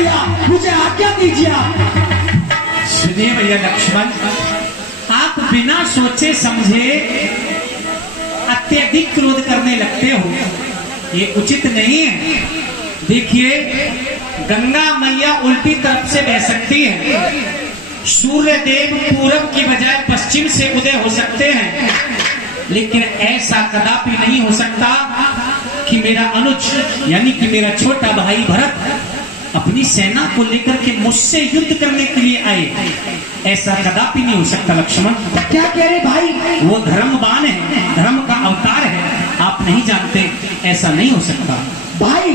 भैया, मुझे आज्ञा दीजिए। सुनिए भैया लक्ष्मण, आप बिना सोचे समझे अत्यधिक क्रोध करने लगते हो, ये उचित नहीं है। देखिए, गंगा मैया उल्टी तरफ से बह सकती है, सूर्य देव पूरब की बजाय पश्चिम से उदय हो सकते हैं, लेकिन ऐसा कदापि नहीं हो सकता कि मेरा अनुज यानी कि मेरा छोटा भाई भरत अपनी सेना को लेकर के मुझसे युद्ध करने के लिए आए। ऐसा कदापि नहीं हो सकता लक्ष्मण। क्या कह रहे भाई? वो धर्मवान है, धर्म का अवतार है, आप नहीं जानते, ऐसा नहीं हो सकता। भाई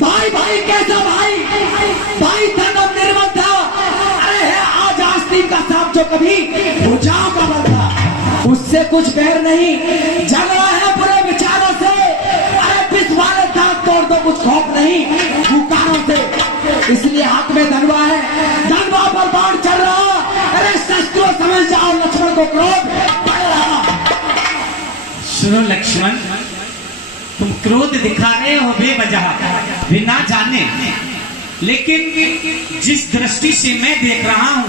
भाई भाई कैसा भाई? भाई धर्म निर्मल था। अरे है आज आस्तीन का सांप जो कभी भुजाओं का बल था, उससे कुछ बैर नहीं, झगड़ा है बुरे विचारों से। अरे पिस वाले दांत तोड़ दो, कुछ खौफ नहीं हुकारों से। इसलिए हाथ में धनवा है, धनवा पर बाण चल रहा। अरे शस्त्रों समझ जाओ, लक्ष्मण को क्रोध बढ़ रहा। सुनो लक्ष्मण, तुम क्रोध दिखा रहे हो बेवजह, बिना जाने, लेकिन जिस दृष्टि से मैं देख रहा हूं,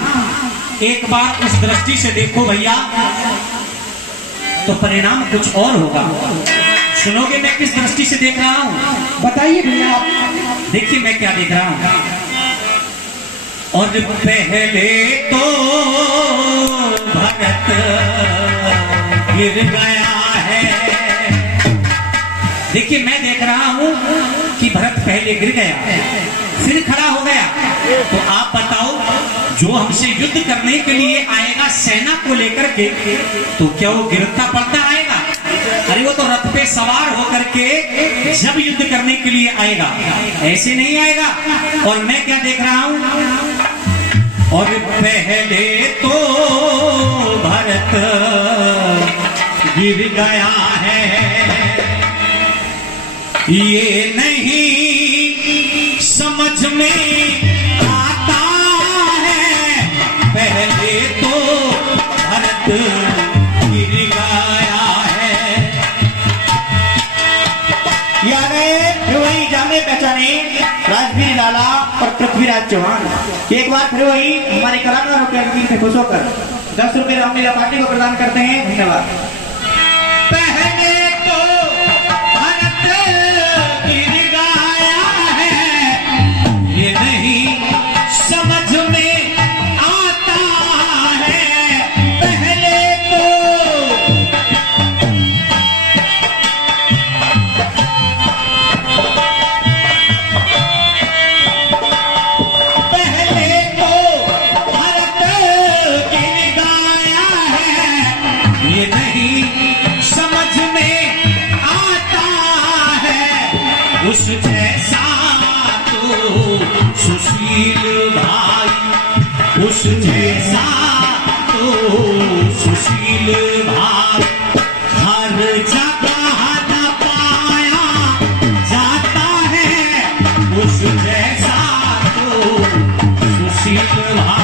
एक बार उस दृष्टि से देखो भैया, तो परिणाम कुछ और होगा। सुनोगे मैं किस दृष्टि से देख रहा हूं? बताइए भैया। देखिए मैं क्या देख रहा हूं। और पहले तो भरत गिर गया है। देखिए मैं देख रहा हूं कि भरत पहले गिर गया, फिर खड़ा हो गया। तो आप बताओ, जो हमसे युद्ध करने के लिए आएगा सेना को लेकर के, तो क्या वो गिरता पड़ता आएगा? अरे वो तो रथ पे सवार होकर के जब युद्ध करने के लिए आएगा, ऐसे नहीं आएगा। और मैं क्या देख रहा हूं? और पहले तो भरत गिर गया है, ये नहीं समझ में आता है, पहले तो भरत गिर गया है। यानी वही जाने पहचाने राजवीर लाला और पृथ्वीराज चौहान एक बार फिर वही हमारे कलाकारों के अंतिम से खुश होकर 10 रुपए रामलीला पार्टी को प्रदान करते हैं। धन्यवाद। पहले तो भरत गिर गया है, ये नहीं समझ में आता है, पहले तो भरत गिर गया है, ये नहीं समझ में आता है। उस जैसा तो सुशील भाई, उस जैसा तो सुशील भाई हर जगह न पाया जाता है। उस जैसा तो सुशील भाई।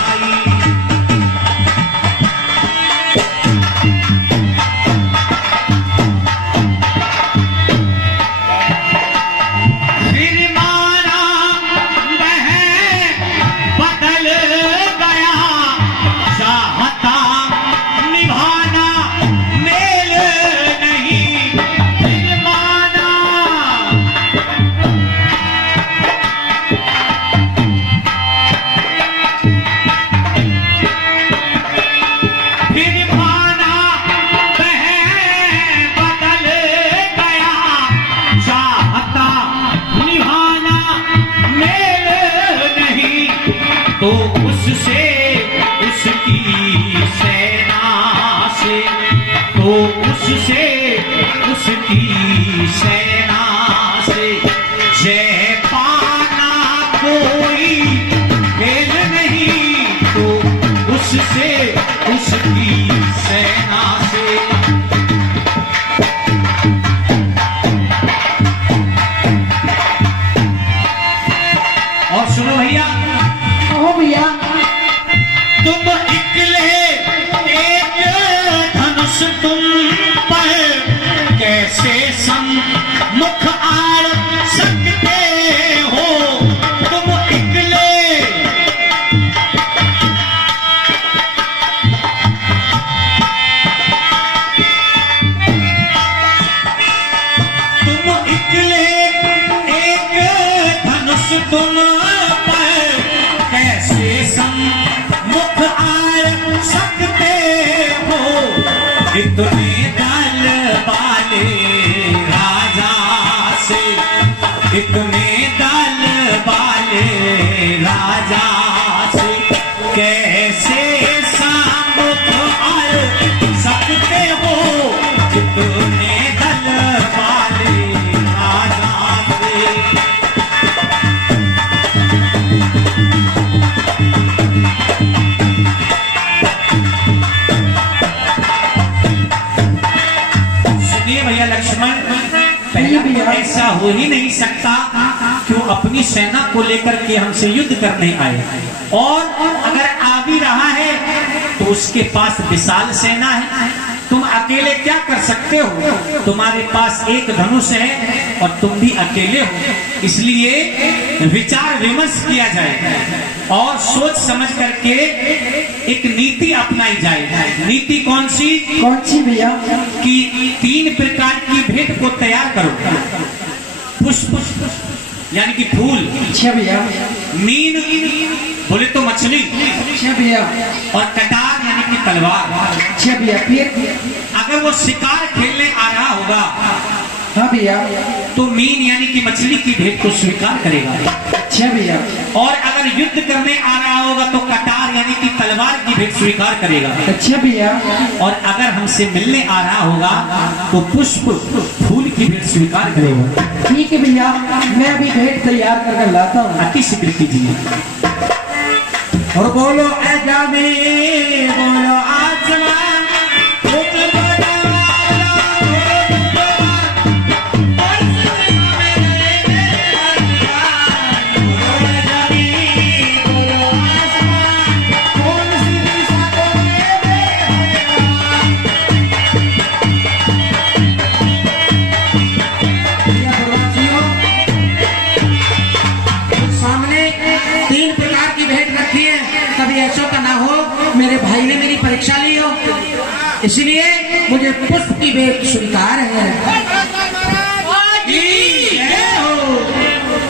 तो उससे उसकी सेना से, तो उससे उसकी सेना से जय पाना कोई खेल नहीं। तो उससे उसकी सेना से और सुनो भैया, भैया तुम निकले एक धनुष तुम पर कैसे सम्मुख आड़ सकते हो। तुम तुम पर कैसे सम्मुख आ सकते हो, इतने दल वाले राजा से, इतने दल वाले राजा से कैसे सम्मुख आ सकते हो, इतने दल वाले राजा से। सुनिए भैया लक्ष्मण, पहला तो ऐसा हो ही नहीं सकता कि वो अपनी सेना को लेकर के हमसे युद्ध करने आए, और अगर आ भी रहा है तो उसके पास विशाल सेना है। तुम अकेले क्या कर सकते हो, तुम्हारे पास एक धनुष है और तुम भी अकेले हो। इसलिए विचार विमर्श किया जाए और सोच समझ करके एक नीति अपनाई जाए। नीति कौन सी? कौन सी भैया? कि 3 प्रकार की भेंट को तैयार करो। पुष्प यानी कि फूल, अच्छा भैया। मीन बोले तो मछली, अच्छा भैया। और कटार यानी कि तलवार। अच्छा भैया। फिर अगर वो शिकार खेलने आ रहा होगा हाँ भैया, तो मीन यानी कि मछली की भेंट को स्वीकार करेगा। अच्छा भैया। और अगर युद्ध करने आ रहा होगा तो कटार यानी कि तलवार की भेंट स्वीकार करेगा। अच्छा भैया। और अगर हमसे मिलने आ रहा होगा तो पुष्प फूल की भेंट स्वीकार करेगा। ठीक है भैया, मैं अभी भेंट तैयार कर लाता हूँ। अति शीघ्र कीजिए। और बोलो ऐ जामी, बोलो आसमान, मेरे भाई ने मेरी परीक्षा ली हो, इसलिए मुझे पुष्प की भेंट स्वीकार है।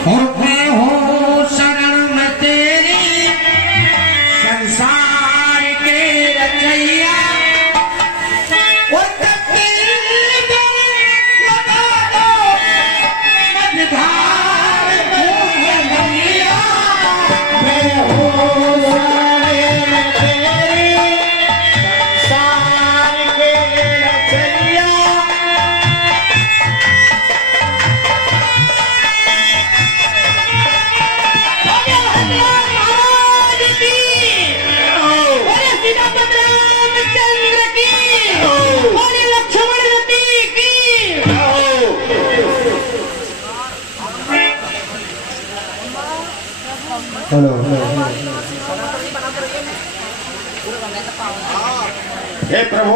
और मैं हो शरण में तेरी, संसार के रचैया, और लगा दो मझधार भैया। मैं हो हेलो। हे प्रभु,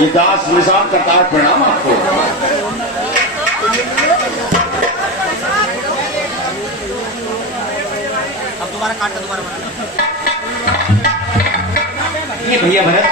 ये दास निशान करता है, प्रणाम आपको। ये भैया भरत